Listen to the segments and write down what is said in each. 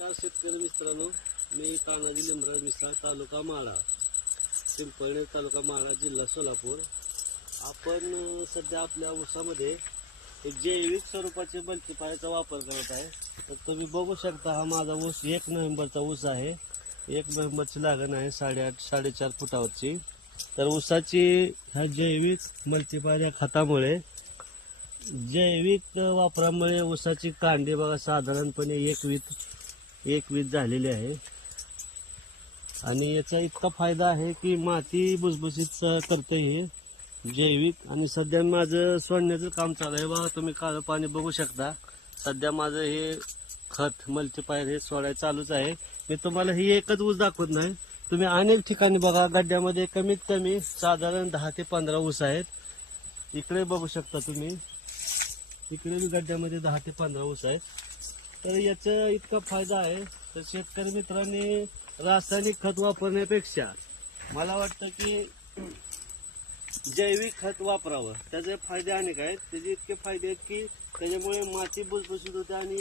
नमस्कार शेतकरी मित्रांनो, मी तानाजी लिंबराज मिसाळ, तालुका माळा, पिंपळनेर तालुका माळा, जिल्हा सोलापूर. आपण सध्या आपल्या ऊसामध्ये एक जैविक स्वरूपाचे मल्टीप्लायरचा वापर करत आहे. तर तुम्ही बघू शकता, हा माझा ऊस 1 नोव्हेंबरचा ऊस आहे. 1 नोव्हेंबरची लागण आहे, 8.5-4.5 फुटावरची. तर ऊसाची ह्या जैविक मल्टीप्लायर या खतामुळे, जैविक वापरामुळे ऊसाची कांडे बघा साधारणपणे एक वीत झालेली आहे. आणि याचा इतका फायदा आहे की माती भुसभुशीत करते हे जैविक. आणि सध्या माझं सोडण्याचं काम चालू आहे. बघा तुम्ही काळं पाणी बघू शकता. सध्या माझं हे खत मल्टीप्लायर हे सोडायचं चालूच आहे. मी तुम्हाला ही एकच ऊस दाखवत नाही, तुम्ही अनेक ठिकाणी बघा, गड्ड्यामध्ये कमीत कमी साधारण 10 ते 15 ऊस आहेत. इकडे बघू शकता तुम्ही, इकडे बी गड्ड्यामध्ये 10 ते 15 ऊस आहेत. तर याचा इतका फायदा आहे. तर शेतकरी मित्रांनी रासायनिक खत वापरण्यापेक्षा मला वाटतं की जैविक खत वापरावं. त्याचे फायदे अनेक आहेत. त्याचे इतके फायदे आहेत की त्याच्यामुळे माती भुसभुशीत होते आणि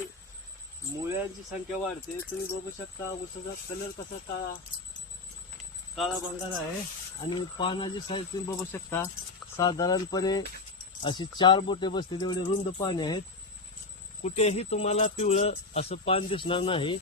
मुळ्यांची संख्या वाढते. तुम्ही बघू शकता ऊसाचा कलर कसा काळा भंगार आहे. आणि पानाची साईज तुम्ही बघू शकता, साधारणपणे अशी 4 बोटे बसते तेवढे रुंद पाने आहेत. कुठेही तुम्हाला पिवळं असं पान दिसणार नाही.